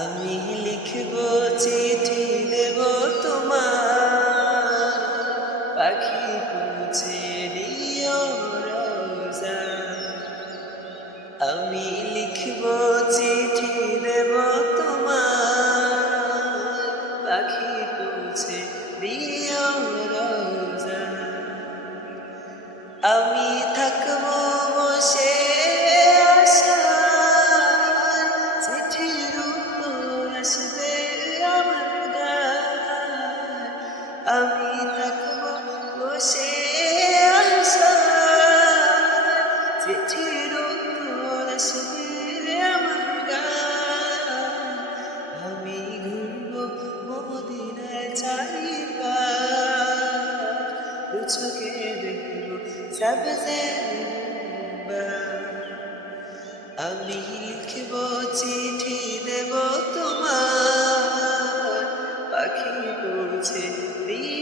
আমি লিখব চিঠি দেব তোমার, পাখি পৌঁছে দিও রোজা। আমি লিখব চিঠি দেব তোমার, পাখি পৌঁছে দিও রোজা। আমি থাকব বসে আশায়, চিঠির উত্তর আসবে আমার গায়। আমি থাকব বসে আশায়, চিঠির উত্তর আসবে আমার গায়। আমি ঘুরব মদিনার চারিপাশ, দু চোখে দেখব সবজে আমি লিখব চিঠি দেব তোমার, পাখি পৌঁছে দিও